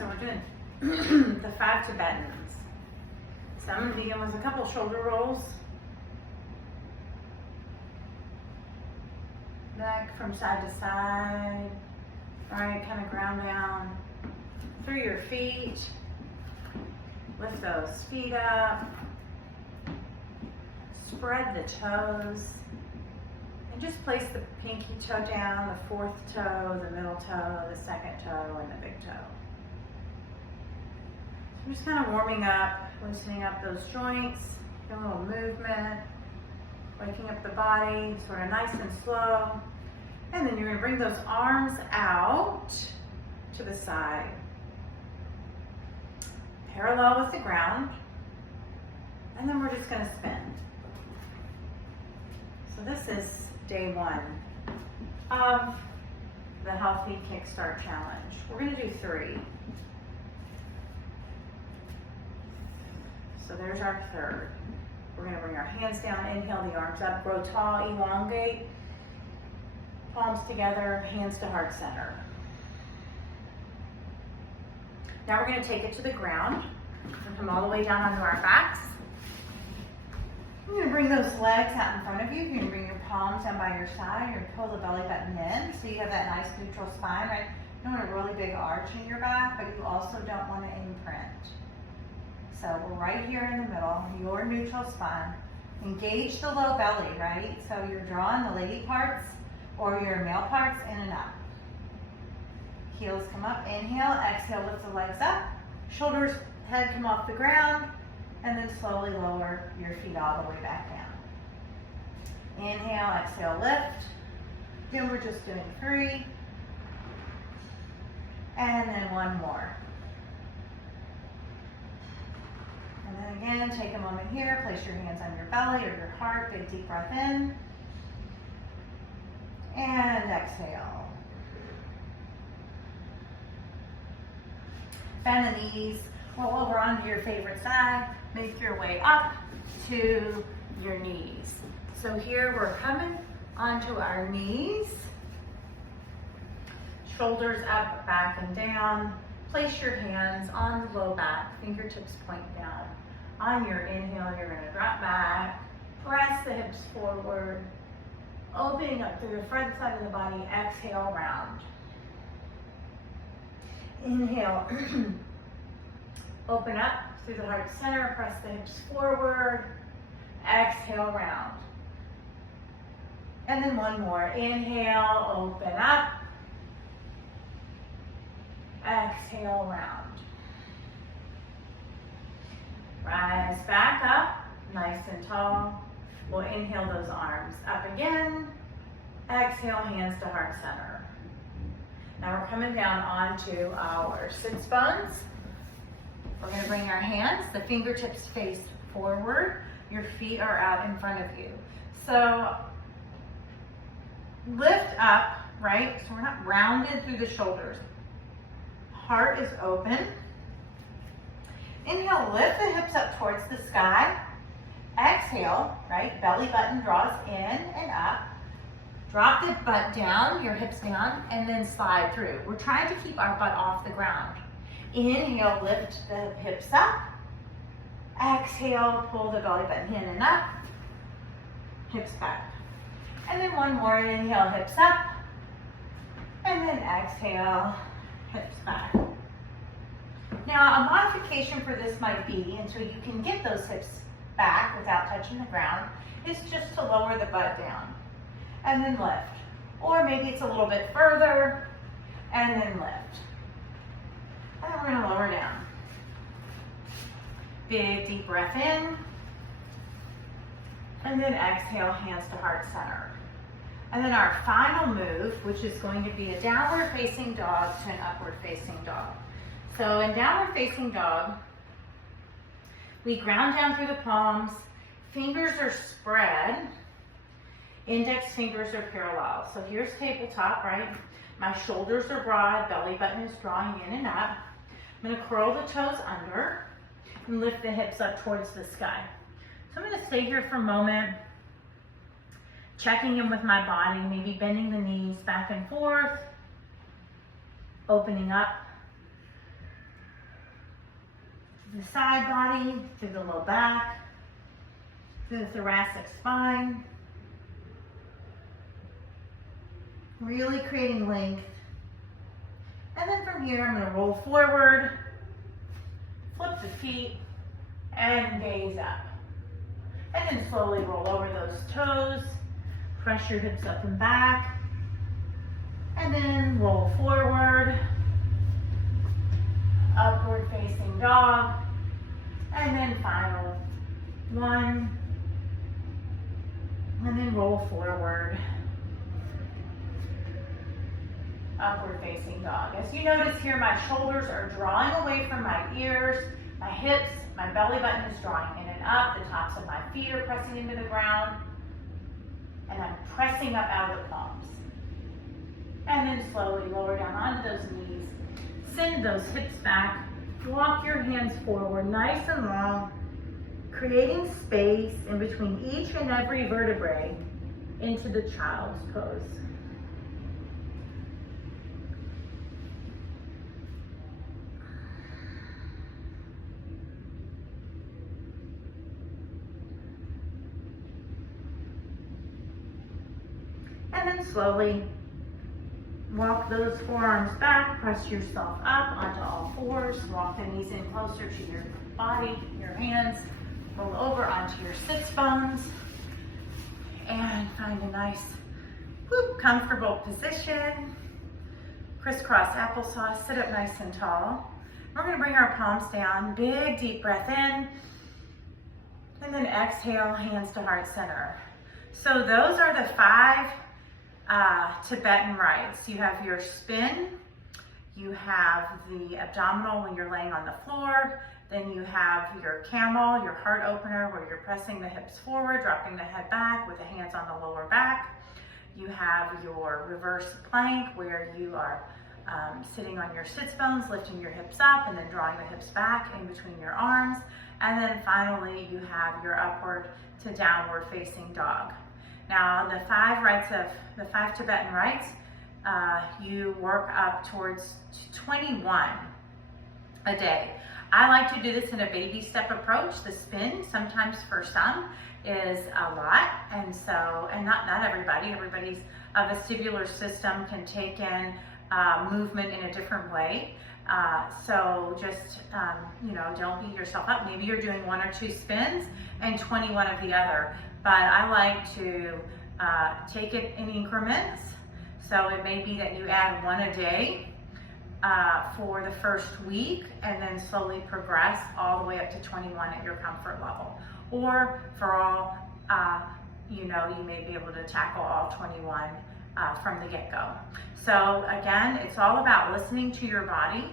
So we're doing the Five Tibetans. So I'm going to begin with a couple shoulder rolls. Neck from side to side. Alright, kind of ground down through your feet. Lift those feet up. Spread the toes. And just place the pinky toe down, the fourth toe, the middle toe, the second toe, and the big toe. So I'm just kind of warming up, loosening up those joints, doing a little movement, waking up the body, sort of nice and slow. And then you're going to bring those arms out to the side, parallel with the ground, and then we're just going to spin. So this is day one of the Healthy Kickstart Challenge. We're going to do 3. So there's our third. We're going to bring our hands down, inhale the arms up, grow tall, elongate, palms together, hands to heart center. Now we're going to take it to the ground and come all the way down onto our backs. You're going to bring those legs out in front of you. You're going to bring your palms down by your side. You're going to pull the belly button in so you have that nice neutral spine, right? You don't want a really big arch in your back, but you also don't want to imprint. So we're right here in the middle, your neutral spine. Engage the low belly, right? So you're drawing the lady parts or your male parts in and up. Heels come up, inhale, exhale, lift the legs up. Shoulders, head come off the ground. And then slowly lower your feet all the way back down. Inhale, exhale, lift. Then we're just doing 3. And then one more. And then again, take a moment here, place your hands on your belly or your heart, big deep breath in. And exhale. Bend the knees, roll over onto your favorite side. Make your way up to your knees. So here we're coming onto our knees. Shoulders up, back and down. Place your hands on the low back, fingertips point down. On your inhale, you're going to drop back, press the hips forward, opening up through the front side of the body. Exhale, round. Inhale, open up through the heart center, press the hips forward, exhale, round. And then one more. Inhale, open up, exhale, round. Rise back up, nice and tall. We'll inhale those arms up again. Exhale, hands to heart center. Now we're coming down onto our sits bones. We're going to bring our hands, the fingertips face forward. Your feet are out in front of you. So lift up, right? So we're not rounded through the shoulders. Heart is open. Inhale, lift the hips up towards the sky. Exhale, right? Belly button draws in and up. Drop the butt down, your hips down, and then slide through. We're trying to keep our butt off the ground. Inhale, lift the hips up. Exhale, pull the belly button in and up. Hips back. And then one more. Inhale, hips up. And then exhale, hips back. Now, a modification for this might be, and so you can get those hips back without touching the ground, is just to lower the butt down and then lift. Or maybe it's a little bit further and then lift. And then we're going to lower down. Big deep breath in. And then exhale, hands to heart center. And then our final move, which is going to be a downward facing dog to an upward facing dog. So in downward facing dog, we ground down through the palms, fingers are spread, index fingers are parallel. So here's tabletop, right? My shoulders are broad, belly button is drawing in and up. I'm going to curl the toes under and lift the hips up towards the sky. So I'm going to stay here for a moment, checking in with my body, maybe bending the knees back and forth, opening up the side body, through the low back, through the thoracic spine. Really creating length. And then from here, I'm gonna roll forward, flip the feet, and gaze up. And then slowly roll over those toes, press your hips up and back, and then roll forward, upward facing dog, and then final one, and then roll forward, upward facing dog. As you notice here, my shoulders are drawing away from my ears, my hips, my belly button is drawing in and up, the tops of my feet are pressing into the ground, and I'm pressing up out of the palms. And then slowly lower down onto those knees, send those hips back, walk your hands forward nice and long, creating space in between each and every vertebrae into the child's pose. And then slowly walk those forearms back, press yourself up onto all fours, walk the knees in closer to your body, your hands, roll over onto your sits bones, and find a nice, comfortable position. Crisscross applesauce, sit up nice and tall. We're gonna bring our palms down, big deep breath in, and then exhale, hands to heart center. So those are the 5 Tibetan rites. You have your spin, you have the abdominal when you're laying on the floor, then you have your camel, your heart opener, where you're pressing the hips forward, dropping the head back with the hands on the lower back. You have your reverse plank, where you are sitting on your sits bones, lifting your hips up and then drawing the hips back in between your arms. And then finally, you have your upward to downward facing dog. Now, the 5 Tibetan rites, you work up towards 21 a day. I like to do this in a baby step approach. The spin, sometimes for some, is a lot, and not everybody. Everybody's vestibular system can take in movement in a different way. So just, don't beat yourself up. Maybe you're doing 1 or 2 spins and 21 of the other. But I like to take it in increments. So it may be that you add 1 a day for the first week, and then slowly progress all the way up to 21 at your comfort level. Or for all, you may be able to tackle all 21 from the get-go. So again, it's all about listening to your body,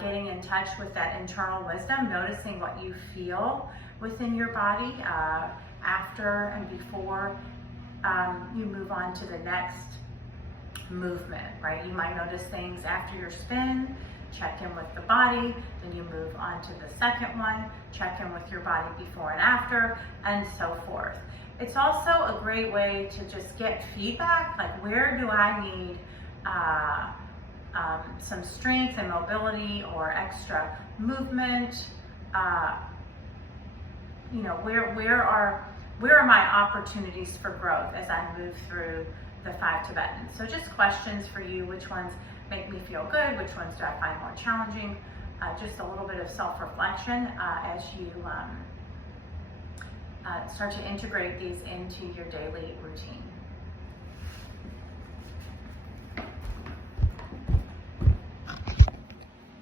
getting in touch with that internal wisdom, noticing what you feel within your body after and before you move on to the next movement, right? You might notice things after your spin, check in with the body, then you move on to the second one, check in with your body before and after, and so forth. It's also a great way to just get feedback, like where do I need some strength and mobility or extra movement, where are my opportunities for growth as I move through the 5 Tibetans? So just questions for you: which ones make me feel good? Which ones do I find more challenging? Just a little bit of self-reflection as you start to integrate these into your daily routine.